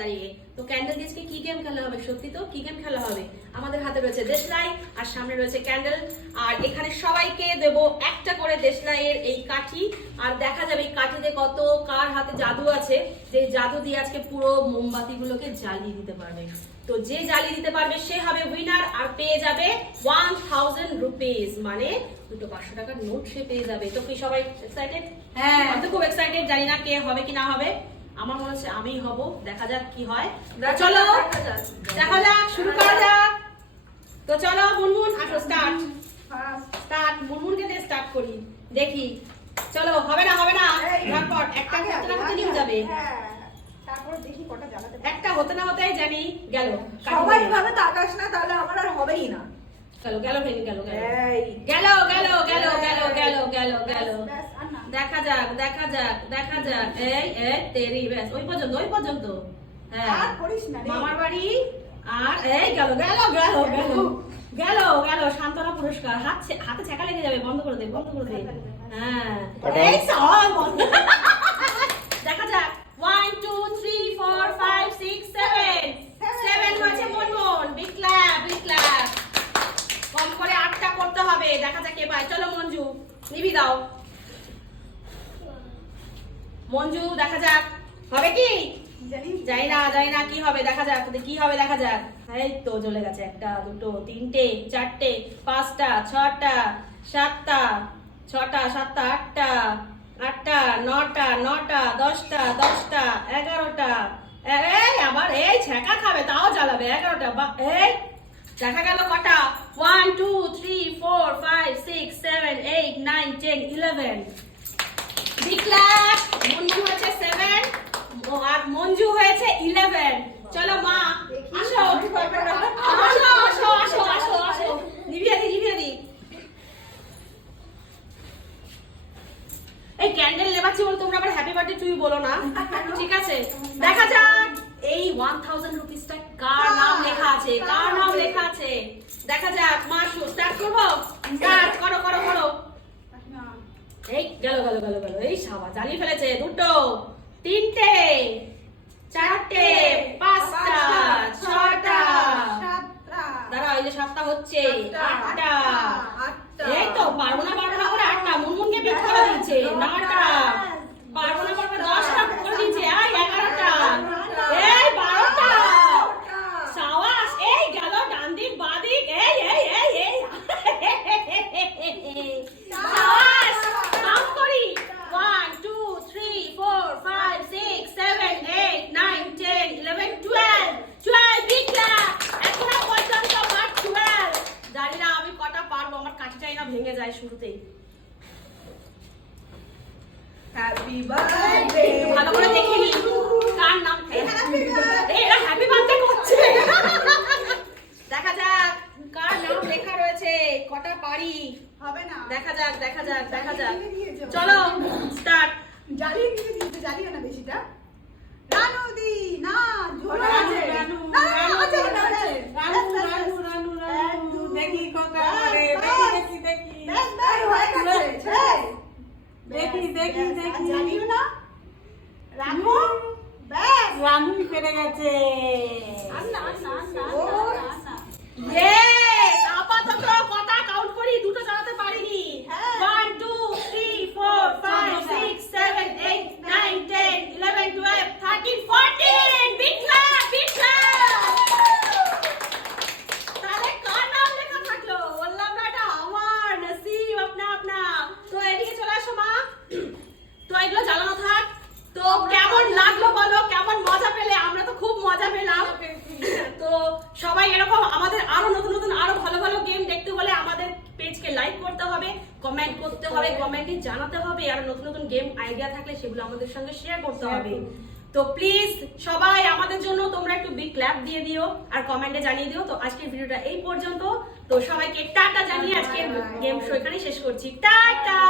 দিয়ে আজকে কি গেম খেলা হবে সত্যি তো? কি গেম খেলা হবে? আমাদের হাতে রয়েছে দেশলাই আর সামনে রয়েছে ক্যান্ডেল আর এখানে সবাইকে দেব একটা করে দেশলাইয়ের এই কাঠি। আর দেখা যাবে এই কাঠিতে কত কার হাতে জাদু আছে? যে জাদু দিয়ে আজকে পুরো মোমবাতিগুলোকে জ্বালিয়ে দিতে পারবে। তো যে জ্বালিয়ে দিতে পারবে সে হবে উইনার আর পেয়ে যাবে ওয়ান থাউজেন্ড রুপিস মানে দুটো পাঁচশো টাকার নোট সে পেয়ে যাবে। তো কি সবাই এক্সাইটেড হ্যাঁ। আমি তো খুব এক্সাইটেড জানি না কে হবে কি না হবে। আমার মনে হচ্ছে আমি হব। দেখা যাক কি হয়। চলো দেখা যাক। শুরু করা যাক। তো চলো মুনমুন আসো স্টার্ট স্টার্ট মুনমুনকে দিয়ে স্টার্ট করি। দেখি। চলো হবে না হবে না। ঝটপট একটা হতে না হতে নিয়ে যাবে। হ্যাঁ, একটা হতে না হতেই জানি গেল সবাই ভাবে তাকাস না তাহলে আমার আর হবেই না। গেল গেল ভেঙে গেল গেল। গেল গেল গেল গেল গেল গেল গেল। ব্যাস, আর না। দেখা যাক দেখা যাক দেখা যাক। এই এই তেরি ব্যাস ওই পর্যন্ত ওই পর্যন্ত। হ্যাঁ। আর করিস না রে। মামার বাড়ি আর এই গেল গেল গেল গেল। গেল গেল সান্ত্বনা পুরস্কার। হাত হাতে ছেঁকা লেগে যাবে বন্ধ করে দে বন্ধ করে দে। হ্যাঁ। এই সব। বন্ধ। দেখা যাক one two three four five six seven seven হয়েছে Munmun big clap big clap কম করে আটটা করতে হবে দেখা যাক কে পায় চলো মঞ্জু নিবি দাও মঞ্জু দেখা যাক। হবে কি? জানি। না জানি না কি হবে দেখা যাক। কি হবে দেখা যাক। এই তো চলে গেছে একটা দুটো তিনটে চারটে পাঁচটা ছটা সাতটা ছটা সাতটা আটটা আটটা নটা নটা দশটা দশটা এগারোটা এই আবার এই ছ্যাঁকা খাবে তাও জ্বালাবে এগারোটা বা এই দেখা গেল কটা? One two three four five six seven eight nine ten eleven বিক্লাস Munmun হয়েছে সেভেন আর মঞ্জু হয়েছে ইলেভেন চলো মা আসো। আসো আসো আসো আসো আসো। নিভিয়া দি নিভিয়া দি। এই ক্যান্ডেল নেবাচ্ছি বলে তোমরা আবার হ্যাপি বার্থডে তুই বলো না। ঠিক আছে? দেখা যাক। এই ওয়ান থাউজেন্ড রুপিসটা কার নাম লেখা আছে? কার নাম আছে। দেখা যাক মা স্টার্ট করব? স্টার্ট করো করো করো। এই গেল গেল গেল গেল। এই সাবা জ্বালিয়ে ফেলেছে। দুটো তিনটে চারটে পাঁচটা ছটা সাতটা দাঁড়া এই যে সাতটা হচ্ছে। আটটা। আটটা। এই তো পারব না পারব না করে আটটা। মুনমুনকে বিট করে দিচ্ছে নটা পারব না পারব না, দশটা করে দিচ্ছে এই এগারোটা এই বারোটা সাওয়াস এই গেল ডান দিক বাঁ দিক এই এই এই এই সাওয়াস কাউন্ট করি 1 2 3 4 5 6 7 8 9 10 11 12 12 বিগ ক্লাস এখন পর্যন্ত আমার 12 জানি না আমি কটা পারব আমার কাঠিটাই না ভেঙে যায় শুরুতেই হ্যাপি বার্থডে ভালো করে দেখিনি কার নাম birthday! এরা হ্যাপি বার্থডে করছে। দেখা যাক কার নাম লেখা রয়েছে। কটা পারি হবে না। দেখা যাক দেখা যাক দেখা যাক। চলো স্টার্ট জ্বালিয়ে দিতে জ্বালিয়ে না বেশিটা রানু দি না ঝোলা রানু, আছে রানু, না, রানু, আছে, রানু, আছে। রানু, ব্যাস, ব্যাস, রানু, ব্যাস। রানু, রানু, এক, দুই, দেখি কোকা ব্যাস, করে, ব্যাস। দেখি, দেখি, দেখি। ব্যাস, ব্যাস, হয়ে গেছে, ছেড়ে। দেখি, দেখি, জ্বালিও না। রানু ব্যাস। রানুই পেরে গেছে। আর না, না, না, না, আর না। ইয়েস আপাতত কটা কাউন্ট করি দুটো চালাতে পারিনি হ্যাঁ। 1 2 3 4 5 6 7 8 9 10 11 12 13 14 বিগ ক্লাস বিগ ক্লাস তাহলে কার নাম লেখা থাকল বললাম না এটা আমার নসিব আপনা আপনা তো এদিকে চলে আসো মা তো এগুলো জ্বালানো থাক তো কেমন লাগল বলো কেমন মজা পেলে আমরা তো খুব মজা পেলাম তো সবাই এরকম আমাদের আরও নতুন নতুন আরও ভালো ভালো গেম দেখতে হলে আমাদের পেজকে লাইক করতে হবে কমেন্ট করতে হবে কমেন্টে জানাতে হবে আর নতুন নতুন গেম আইডিয়া থাকলে সেগুলো আমাদের সঙ্গে শেয়ার করতে হবে। তো প্লিজ সবাই আমাদের জন্য তোমরা একটু বিগ ক্ল্যাপ দিয়ে দিও আর কমেন্টে জানিয়ে দিও। তো আজকের ভিডিওটা এই পর্যন্ত। তো সবাইকে টাটা জানিয়ে আজকের গেম শো এখানেই শেষ করছি। টাটা!